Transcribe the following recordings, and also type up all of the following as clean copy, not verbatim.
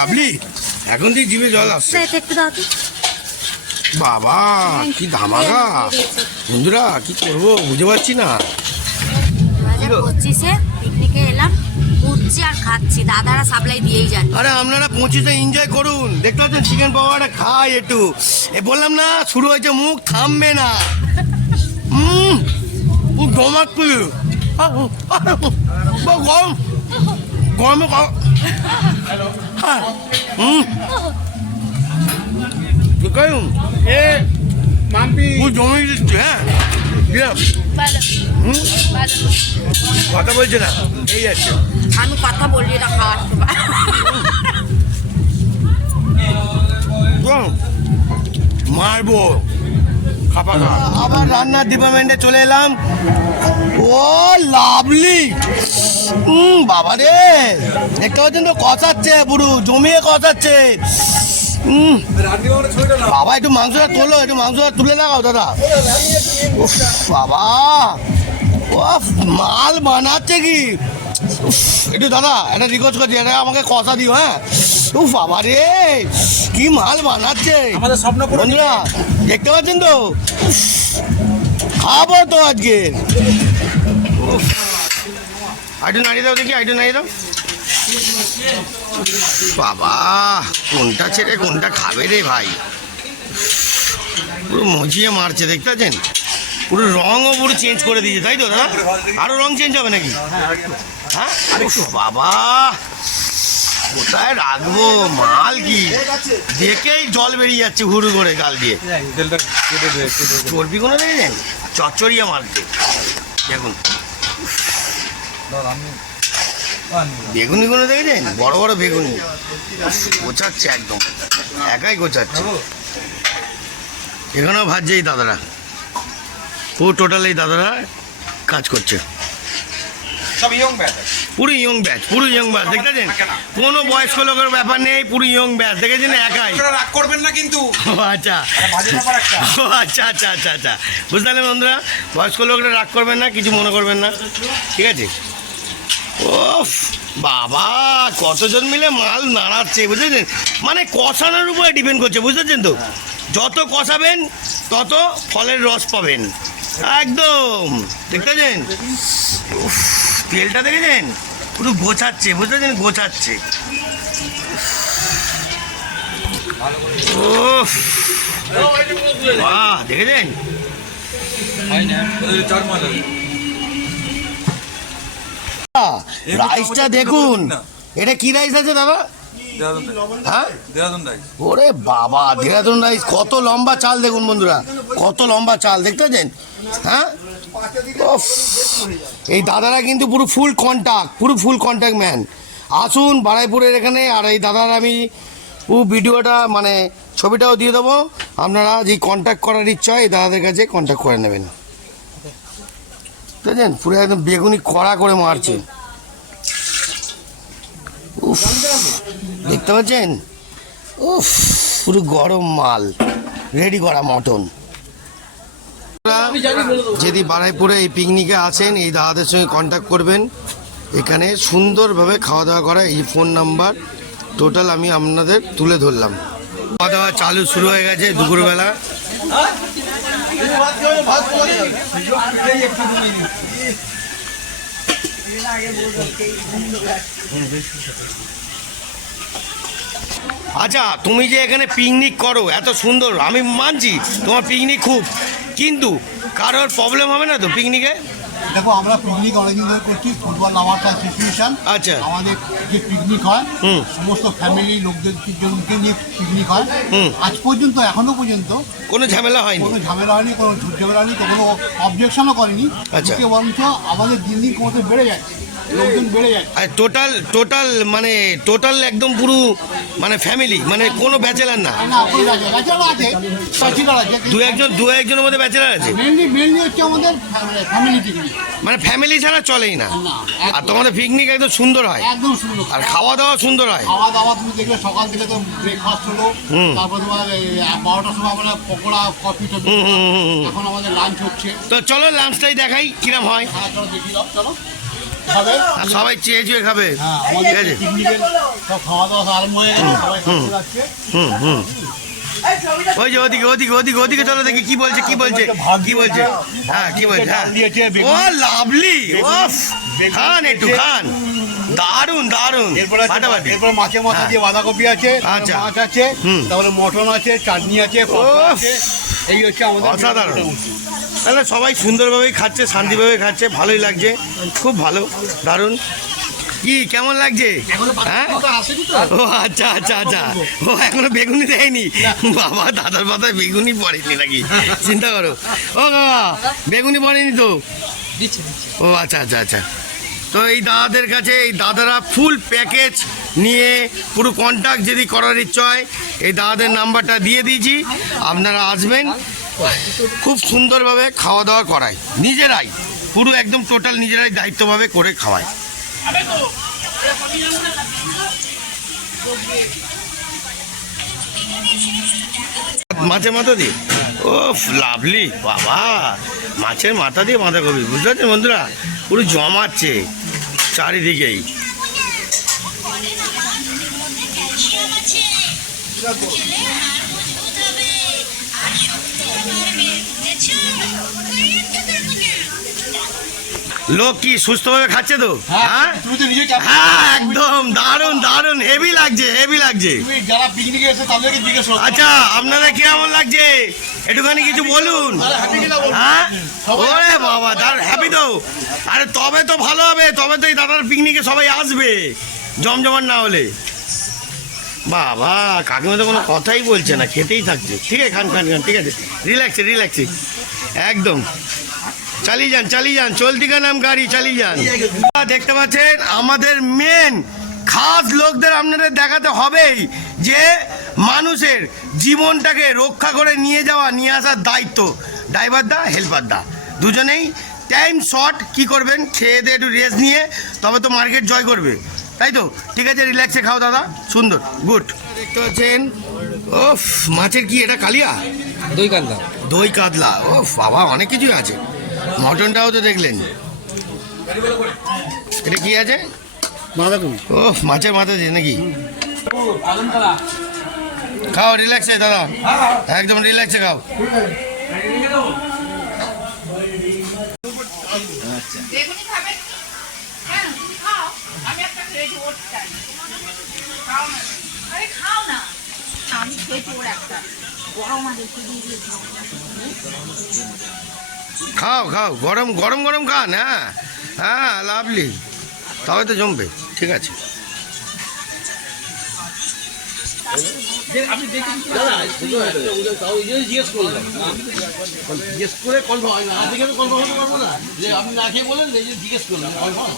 Lovely এখন তুই জিভে জল আসছে। বাবা কি ধামাকা, বন্ধুরা কি করবো বুঝতে পারছি না। পিকনিকে এলাম, ঘুরছি আর খাচ্ছি, দাদারা সাপ্লাই দিয়েই যাচ্ছে। আরে আপনারা 25-এ এনজয় করুন, দেখতে পাচ্ছেন চিকেন পাওয়াটা খাই একটু। বললাম না শুরু হয়েছে, মুখ থামবে না। জমাচ্ছি গরম গরমে জমে দিচ্ছে। হ্যাঁ কথা বলছে না, এই আছে। আমি কথা বলি না, খাওয়ার মারবো। আবার রান্নার ডিপার্টমেন্টে চলে এলাম। ও লাভলি, বাবা রে দেখতে পাচ্ছেন তো, কষাচ্ছে পুরো জমিয়ে কষাচ্ছে। বাবা একটু মাংসটা তোলো, একটু মাংসটা তুলে লাগাও দাদা। বাবা ও মাল বানাচ্ছে কি। একটু দাদা একটা রিকোয়েস্ট করছি, এটা আমাকে কষা দিও। হ্যাঁ ও বাবা রে কি মাল বানাচ্ছে বন্ধুরা, দেখতে পাচ্ছেন তো, খাবো তো আজকে। আইটু নাড়িয়ে দাও দেখি, আইটু নাড়িয়ে দাও। বাবা কোনটা ছেড়ে কোনটা খাবে রে ভাই, পুরো মজিয়ে মারছে দেখতে পাচ্ছেন, পুরো রঙও পুরো চেঞ্জ করে দিয়েছে তাই তো দাদা? আরো রং চেঞ্জ হবে নাকি? হ্যাঁ বাবা কোথায় রাখবো মাল, কি দেখেই জল বেরিয়ে যাচ্ছে হুড়ু করে গাল দিয়ে। চর্বি কোনো দেখেছেন, চচ্চড়িয়া মারছে। দেখুন বেগুনি গুলো দেখেছেন, বড় বড় বেগুনি গোছাচ্ছে, একদম একাই গোছাচ্ছে। এখানেও ভাজছে এই দাদারা, পুরো টোটাল এই দাদারা কাজ করছে। পুরো ইয়ং ব্যাচ, পুরো ইয়ং ব্যাচ দেখতেছেন, কোনো বয়স্ক লোকের ব্যাপার নেই, পুরো ইয়ং ব্যাচ দেখেছেন, একাই। রাগ করবেন না কিন্তু। আচ্ছা আচ্ছা আচ্ছা আচ্ছা আচ্ছা বুঝতে পারলেন বন্ধুরা, বয়স্ক লোকরা রাগ করবেন না, কিছু মনে করবেন না, ঠিক আছে। ও বাবা কতজন মিলে মাল নাড়াচ্ছে বুঝেছেন, মানে কষানোর উপরে ডিপেন্ড করছে বুঝতেছেন তো, যত কষাবেন তত ফলের রস পাবেন একদম। দেখতেছেন তেলটা দেখেছেন, পুরো গোছাচ্ছে বুঝতেছেন, গোছাচ্ছে। ও বাহ দেখেছেন, রাইসটা দেখুন, এটা কি রাইস আছে দাদা? হ্যাঁ ওরে বাবা দেহরাদুন রাইস, কত লম্বা চাল দেখুন বন্ধুরা, কত লম্বা চাল দেখতে পাচ্ছেন। হ্যাঁ এই দাদারা কিন্তু পুরো ফুল কন্ট্যাক্ট, পুরো ফুল কন্ট্যাক্ট ম্যান। আসুন বারাইপুরের এখানে, আর এই দাদার আমি পুরো ভিডিওটা মানে ছবিটাও দিয়ে দেবো, আপনারা যে কন্ট্যাক্ট করার ইচ্ছা হয় এই দাদাদের কাছে কন্ট্যাক্ট করে নেবেন। বুঝলেন পুরো একদম বেগুনি কড়া করে মারছে। উফ দেখতে পাচ্ছেন, উফ পুরো গরম মাল, রেডি করা মটন। যদি বারাইপুরে এই পিকনিকে আসেন এই দাদাদের সঙ্গে কন্ট্যাক্ট করবেন, এখানে সুন্দরভাবে খাওয়া দাওয়া করা। এই ফোন নাম্বার টোটাল আমি আপনাদের তুলে ধরলাম। খাওয়া দাওয়া চালু শুরু হয়ে গেছে দুপুরবেলা। আচ্ছা তুমি যে এখানে পিকনিক করো এত সুন্দর, আমি মানছি তোমার পিকনিক খুব, কিন্তু কারোর প্রবলেম হবে না তো পিকনিকে? দেখো আমরা পিকনিক অনেকদিন ধরে করছি, ফুটবল লাভার্স অ্যাসোসিয়েশন। আচ্ছা আমাদের যে পিকনিক হয় সমস্ত ফ্যামিলি লোকদেরকে নিয়ে পিকনিক হয়। আজ পর্যন্ত এখনো পর্যন্ত কোনো ঝামেলা হয়নি, কোনো ঝামেলা হয়নি, কোনো ঝুট ঝামেলা হয়নি, কোনো অবজেকশনও করেনি। আচ্ছা বরঞ্চ আমাদের দিন দিন কমতে বেড়ে যাচ্ছে, লোকজন বেড়ে যাচ্ছে। আর টোটাল মানে টোটাল একদম পুরো মানে ফ্যামিলি, মানে কোনো ব্যাচেলার না? দু একজনের মধ্যে ব্যাচেলার আছে, মেনলি হচ্ছে আমাদের ফ্যামিলি পিকনিক, মানে ফ্যামিলি ছাড়া চলেই না। আর তোমাদের পিকনিক একদম সুন্দর হয়, একদম সুন্দর, আর খাওয়া দাওয়া সুন্দর হয়। খাওয়া দাওয়া তুমি দেখবে সকাল থেকে তো ব্রেকফাস্ট হলো, তারপর তোমার 12টার সময় আমরা পকোড়া কফি টফি, এখন আমাদের লাঞ্চ হচ্ছে। তো চলো লাঞ্চটাই দেখাই কিরম হয়। চলো দেখি দাও, চলো। খাবে। আর সবাই চেয়ে চুয়ে খাবে। হ্যাঁ, ঠিক আমাদের আছে। পিকনিকের সব খাওয়া দাওয়া আরম্ভ হয়ে গেছে, সবাই খাচ্ছে যাচ্ছে। হুম ওই যে ওদিকে চলো দেখি কি বলছে কি বলছে হ্যাঁ কি বলছে হ্যাঁ ও লাভলি ওফ খান একটু খান দারুন এরপরে ফাটাফাটি এরপর মাছের মাথা দিয়ে বাঁধাকপি আছে, আচ্ছা। মাছ আছে, হুম। তারপরে মটন আছে, চাটনি আছে, পাঁপড় ওফ। আছে। এই হচ্ছে আমাদের অসাধারণ। মোটামুটি। তাহলে সবাই সুন্দরভাবেই খাচ্ছে শান্তিভাবে খাচ্ছে ভালোই লাগছে খুব ভালো দারুণ কি কেমন লাগছে হ্যাঁ ও আচ্ছা ও এখনো বেগুনি দেয়নি বাবা দাদার পাতায় বেগুনি পড়েনি নাকি চিন্তা করো ও বাবা বেগুনি পড়েনি তো ও আচ্ছা তো এই দাদাদের কাছে এই দাদারা ফুল প্যাকেজ নিয়ে পুরো কন্ট্যাক্ট যদি করার ইচ্ছা হয় এই দাদাদের নাম্বারটা দিয়ে দিয়েছি আপনারা আসবেন খুব সুন্দরভাবে খাওয়া দাওয়া করায় নিজেরাই পুরো একদম টোটাল নিজেরাই দায়িত্বভাবে করে খাওয়ায় মাছের মাথা দিয়ে ও লাভলি বাবা মাছের মাথা দিয়ে বাঁধাকপি বুঝতে পারছেন বন্ধুরা পুরো জমাচ্ছে চারিদিকেই লোক কি সুস্থভাবে খাচ্ছে তো হ্যাঁ তুমি তো নিজে চাপ- হ্যাঁ একদম দারুণ হেভি লাগছে তুমি যারা পিকনিকে এসে তাদেরকে জিজ্ঞেস করো। আচ্ছা আপনাদের কেমন লাগছে একটুখানি কিছু বলুন happy কিনা বলুন। হ্যাঁ ওরে বাবা তার হ্যাপি তো আরে তবে তো ভালো হবে তবে তো এই দাদার পিকনিকে সবাই আসবে জমজমাট না হলে বাবা কাকিমা তো কোনো কথাই বলছে না খেতেই থাকছে ঠিক আছে খান ঠিক আছে রিল্যাক্সে একদম চালিয়ে যান চলতি কা নাম গাড়ি চালিয়ে যান দেখতে পাচ্ছেন আমাদের মেন খাস লোকদের আপনাদের দেখাতে হবেই যে মানুষের জীবনটাকে রক্ষা করে নিয়ে আসার দায়িত্ব ড্রাইভার দা হেল্পার দা দুজনেই টাইম শর্ট কি করবেন খেয়ে দিয়ে একটু রেস্ট নিয়ে তবে তো মার্কেট জয় করবে তাই তো ঠিক আছে রিল্যাক্সে খাও দাদা সুন্দর গুড দেখতে পাচ্ছেন ওফ মাছের কি এটা কালিয়া দই কাতলা ও বাবা অনেক কিছুই আছে মটনটাও তো দেখলেন এটা কি আছে বাঁধাকপি। ও মাছের মাথা দিয়ে নাকি খাও রিল্যাক্সে দাদা একদম রিল্যাক্সে খাও বেগুনি খাবে কেন তুমি খাও আমি একটা খেয়েছি ওর চাই খাও না আরে খাও না আমি খেয়েছি ওর একটা গরম আছে দিয়ে দিয়েছি খাও গরম খান হ্যাঁ লাভলি তবে তো জমবে ঠিক আছে জিজ্ঞেস করে কনফার্ম হয় না, আজকে আমি কনফার্ম হতে পারবো না যে আপনি না খেয়ে বলেন যে জিজ্ঞেস করলেন কনফার্ম।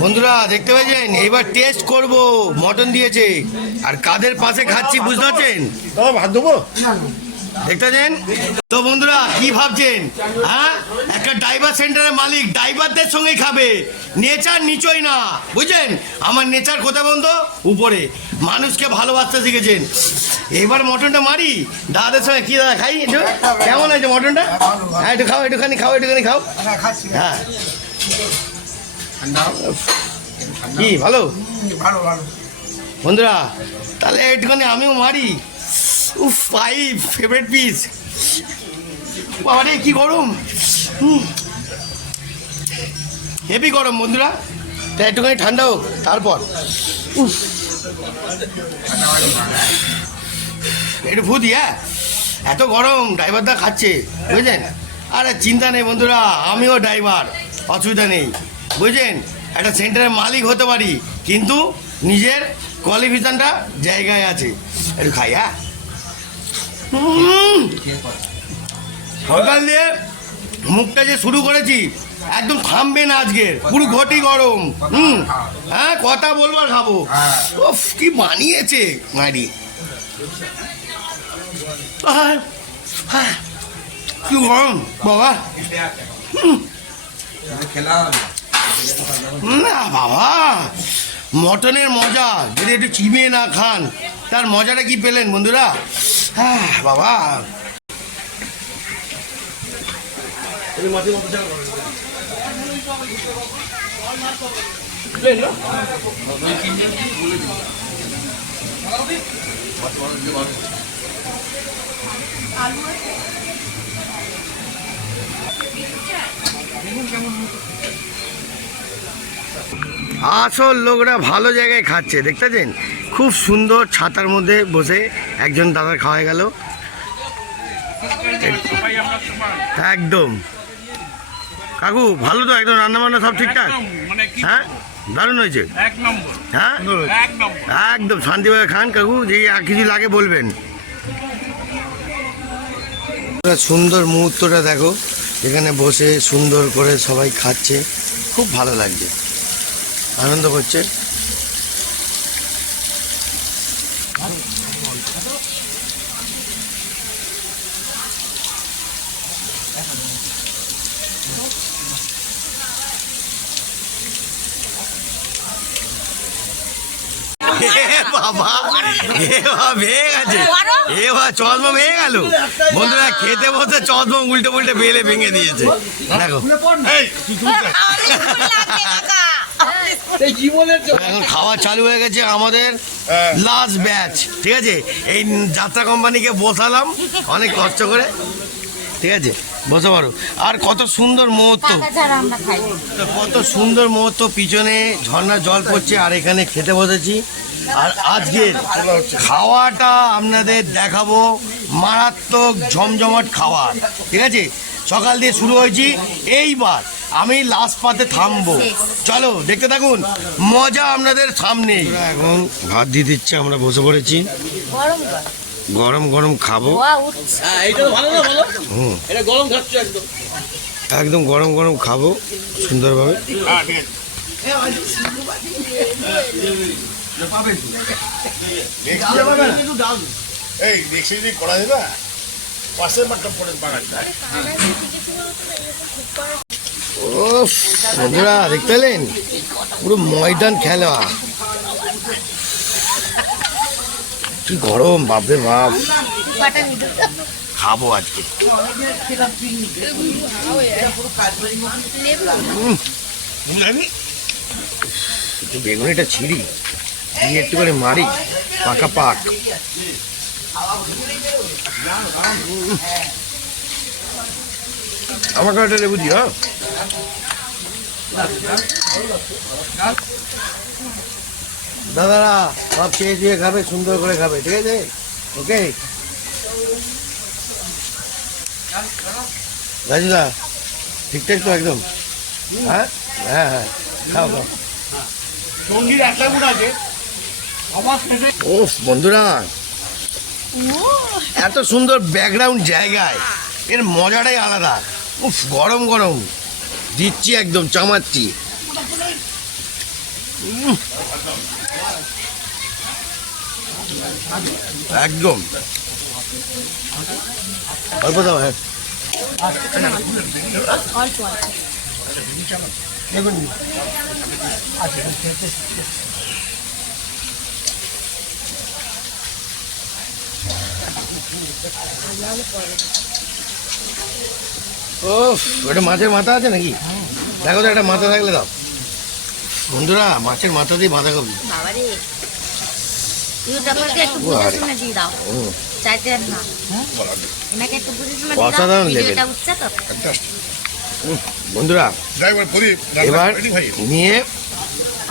বন্ধুরা দেখতে পেয়েছেন এবার টেস্ট করব মটন দিয়েছে আর কাদের পাশে খাচ্ছি বুঝতে পারছেন দাদা ভাত দেবো? দেখতে পাচ্ছেন তো বন্ধুরা কি ভাবছেন হ্যাঁ একটা ড্রাইভার সেন্টারের মালিক ড্রাইভারদের সঙ্গেই খাবে নেচার নিচই না বুঝছেন আমার নেচার কোথায় বন্ধু উপরে মানুষকে ভালোবাসতে শিখেছেন এবার মটনটা মারি দাদাদের সঙ্গে কি দাদা খাই একটু কেমন আছে মটনটা হ্যাঁ একটুখানি খাও হ্যাঁ কি ভালো বন্ধুরা তাহলে একটুখানি আমিও মারি উফ ফাইভ ফেভারিট পিস বাবারে কি গরম হেভি গরম বন্ধুরা তা একটুখানি ঠান্ডা হোক তারপর উফ একটু ফু দি হ্যাঁ এত গরম ড্রাইভারদা খাচ্ছে বুঝলেন আরে চিন্তা নেই বন্ধুরা আমিও ড্রাইভার অসুবিধা নেই বুঝলেন একটা সেন্টারের মালিক হতে পারি কিন্তু নিজের কোয়ালিফিকেশনটা জায়গায় আছে একটু খাই হ্যাঁ সকাল দিয়ে মুখটা যে শুরু করেছি একদম থামবে না আজকের পুরো ঘটি গরম হ্যাঁ কথা বলবো আর খাবো উফ কি বানিয়েছে মারি কি গরম বাবা না বাবা, মটনের মজা যদি একটু চিবিয়ে না খান তার মজাটা কি পেলেন বন্ধুরা? হ্যাঁ বাবা, আসল লোকরা ভালো জায়গায় খাচ্ছে, দেখতেছেন? খুব সুন্দর ছাতার মধ্যে বসে একজন দাদার খাওয়া গেল একদম। কাকু ভালো তো, একদম রান্না বান্না সব ঠিকঠাক? হ্যাঁ দারুণ হয়েছে, হ্যাঁ একদম শান্তিভাবে খান কাকু, যে আর কিছু লাগে বলবেন। সুন্দর মুহূর্তটা দেখো, এখানে বসে সুন্দর করে সবাই খাচ্ছে, খুব ভালো লাগছে, আনন্দ করছে। বাবা ভেঙে গেছে, চশমা ভেঙে গেল বন্ধুরা, খেতে বসে চশমা উল্টে উল্টে বেলে ভেঙে দিয়েছে দেখো। এখন খাওয়া চালু হয়ে গেছে আমাদের লাস্ট ব্যাচ, ঠিক আছে? এই যাত্রা কোম্পানিকে বসালাম অনেক কষ্ট করে, ঠিক আছে? বসে পারো। আর কত সুন্দর মুহূর্ত, কত সুন্দর মুহূর্ত, পিছনে ঝর্ণার জল পড়ছে আর এখানে খেতে বসেছি। আর আজকের খাওয়াটা আপনাদের দেখাবো, মারাত্মক জমজমাট খাবার, ঠিক আছে? সকাল দিয়ে শুরু হয়েছি, এইবার আমি লাস্ট পাতে থামবো, চলো দেখতে থাকুন, মজা আপনাদের সামনে। এখন ভাত দিয়ে দিচ্ছে, আমরা বসে পড়েছি, গরম গরম খাবো। একদম গরম গরম খাবো সুন্দরভাবে। বন্ধুরা দেখতে পেলেন, পুরো ময়দান খেলা, কি গরম, বাপরে বাপ। খাবো আজকে, বেগুনিটা ছিঁড়ি দিয়ে একটু করে মারি, পাকা পাক। আমার কাছে লেবু দিও। দাদারা সব চেয়ে দিয়ে খাবে, সুন্দর করে খাবে, ঠিক আছে? ওকে রাজুদা, ঠিকঠাক তো একদম? হ্যাঁ হ্যাঁ হ্যাঁ, খাও খাও। ও বন্ধুরা, এত সুন্দর ব্যাকগ্রাউন্ড জায়গায় এর মজাটাই আলাদা। উফ, গরম গরম দিচ্ছি, একদম চামাচ্ছি। একদম অল্প দাও। হ্যাঁ দেখুন, ও ওটা মাছের মাথা আছে নাকি? দেখো তো, একটা মাথা থাকলে দাও বন্ধুরা, মাছের মাথা দিয়ে বাঁধা কবি। অসাধারণ লেভেল বন্ধুরা। এবার নিয়ে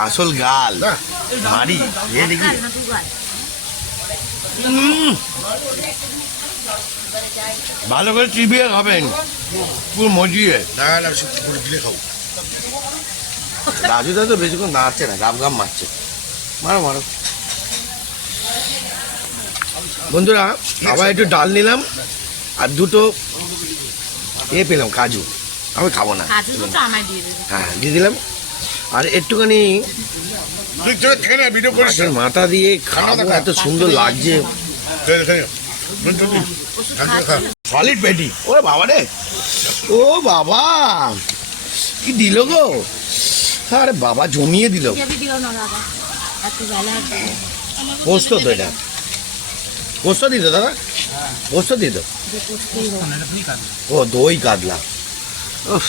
আসল গাল মারি, দেখি ভালো করে চিবিয়ে খাবেন, পুরো মজিয়ে। রাজুদা তো বেশিক্ষণ দাঁড়াচ্ছে না, গাম গাম মারছে, মারো মারো। বন্ধুরা আবার একটু ডাল নিলাম আর দুটো পেলাম কাজু, আমি খাবো না, হ্যাঁ দিয়ে দিলাম। আর একটুখানি মাথা দিয়ে খাবো, এত সুন্দর লাগছে, সলিড পেটি। ওরে বাবা রে, ও বাবা কি দিল গো, আরে বাবা জমিয়ে দিল। যাবি দিও না দাদা, এত বেলা পোস্ত তো এটা, পোস্ত দিত দাদা, পোস্ত দিত। ও দই কাতলা, উফ,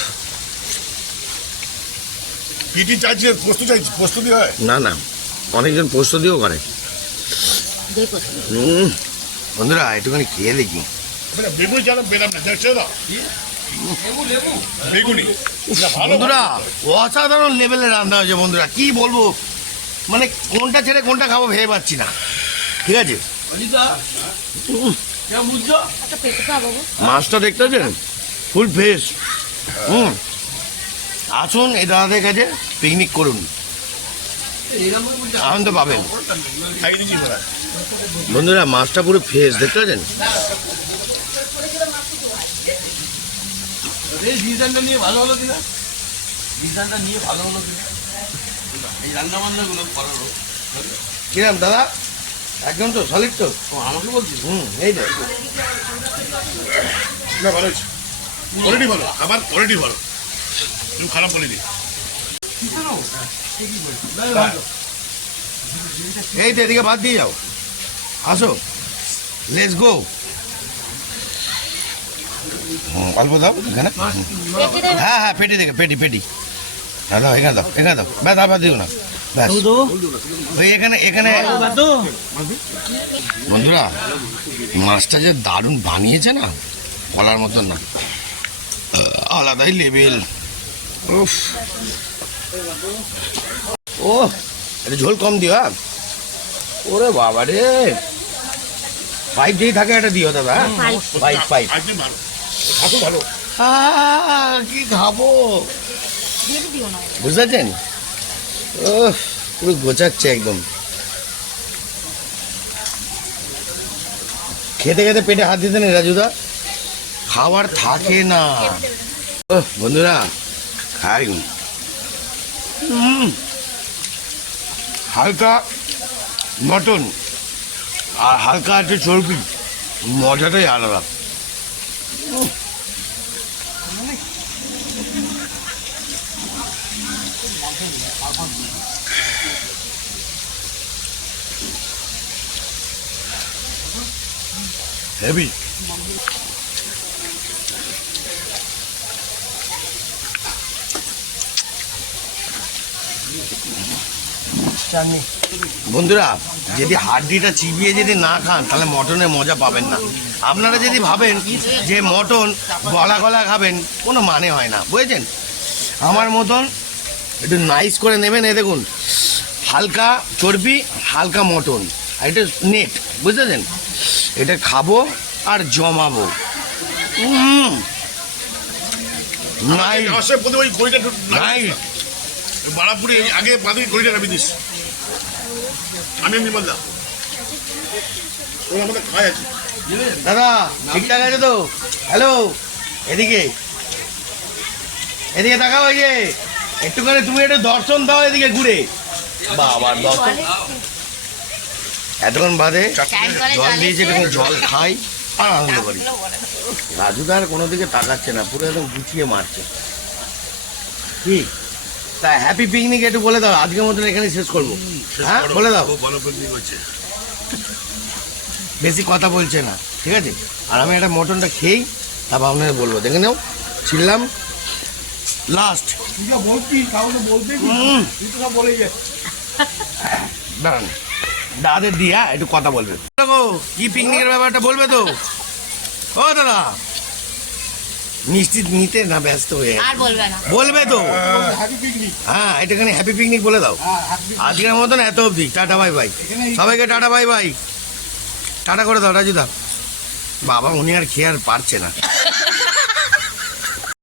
পিটি চাইছে, পোস্ত চাইছে, পোস্ত দিয়ে হয়। না না, অনেকজন পোস্ত দিয়েও করে। বন্ধুরা একটুখানি খেয়ে দেখি। বেগুনি চালাম পেলাম না, দেখছো না বেগুনি ভালো। বন্ধুরা অসাধারণ লেভেলের রান্না হয়েছে বন্ধুরা, কি বলবো, মানে কোনটা ছেড়ে কোনটা খাবো ভেবে পাচ্ছি না। ঠিক আছে, মাছটা দেখতে হচ্ছে ফুল ফ্রেশ। আসুন এই দাদাদের কাছে পিকনিক করুন, আনন্দ পাবেন। খাই দিচ্ছি ওরা। বন্ধুরা মাছটা পুরো ফ্রেশ দেখতে পাচ্ছেন। এই ডিজাইনটা নিয়ে ভালো হলো কিনা, ডিজাইনটা নিয়ে ভালো হলো কিনা, এই রান্না বান্নাগুলো করারও। কিরাম দাদা, একদম তো সলিড তো। আমাকে বলছি এই তো না ভালো হয়েছে, কোয়ালিটি ভালো, খাবার কোয়ালিটি ভালো, তুমি খারাপ বলিনি। এই তো এদিকে বাদ দিয়ে যাও, আসো লেটস গো। অল্প দাও এখানে। হ্যাঁ হ্যাঁ পেটি দেখে, পেটি পেটি হ্যাঁ দাও, এখানে দাও, এখানে দাও, ব্যাস আবার দিও না, ব্যাস ওই এখানে এখানে। বন্ধুরা মাছটা যে দারুণ বানিয়েছে না, বলার মতন না, আলাদাই লেভেল। উফ, ও একটু ঝোল কম দিও। হ্যাঁ ওরে বাবা রে, পাইপ যেই থাকে একটা দিও দাদা। পাইপ পাইপ আজকে ভালো, খাবো ভালো। কি খাবো বুঝতে পারছেন, ও পুরো গোছাচ্ছে একদম। খেতে খেতে পেটে হাত দিতেন রাজুদা, খাবার থাকে না। বন্ধুরা খাই, হালকা মটন আর হালকা একটু চর্বি, মজাটাই আলাদা। হেভি। বন্ধুরা যদি হাড্ডিটা চিবিয়ে যদি না খান তাহলে মটনের মজা পাবেন না। আপনারা যদি ভাবেন যে মটন গলা গলা খাবেন, কোনো মানে হয় না, বুঝেছেন। আমার মতন একটু নাইস করে নেবেন। এই দেখুন হালকা চর্বি, হালকা মটন, আর এটা নেট, বুঝতেছেন। এটা খাবো আর জমাবো। নাই আসে প্রতি ওই গড়িটা নাই, বারাপুরে আগে বাদি গড়িটা নামিয়ে দিস, আমি এমনি বললাম ও আমাদের খায় আছে। দাদা ঠিকঠাক আছে তো? হ্যালো, এদিকে এদিকে তাকাও, ওই যে একটুখানি তুমি একটু দর্শন দাও এদিকে ঘুরে। বাবার দর্শন, এতক্ষণ বাদে জল দিয়েছে, একটু জল খাই আর আনন্দ করি। রাজুদার কোনো দিকে তাকাচ্ছে না, পুরো একদম গুছিয়ে মারছে। ঠিক তা হ্যাপি পিকনিক একটু বলে দাও, আজকের মতন এখানে শেষ করবো। হ্যাঁ বলে দাও, খুব ভালো পিকনিক হচ্ছে। বেশি কথা বলছে না, ঠিক আছে। আর আমি একটা মটনটা খেয়েই তারপর আপনাকে বলবো। দেখে নাও, ছিললাম লাস্ট। দাঁড়ান দাদাদের দিয়া একটু কথা বলবে। দেখো কি পিকনিকের ব্যাপারটা বলবে তো? ও দাদা মিষ্টি নিতে না ব্যস্ত হয়ে গেছে। আর বলবে না, বলবে তো। Happy picnic. হ্যাঁ এটাখানে হ্যাপি পিকনিক বলে দাও। আজকের মতন এত অবধি, টাটা বাই বাই সবাইকে, টাটা বাই বাই, টাটা করে দাও রাজুদা। বাবা উনি আর খেয়ে আর পারছে না।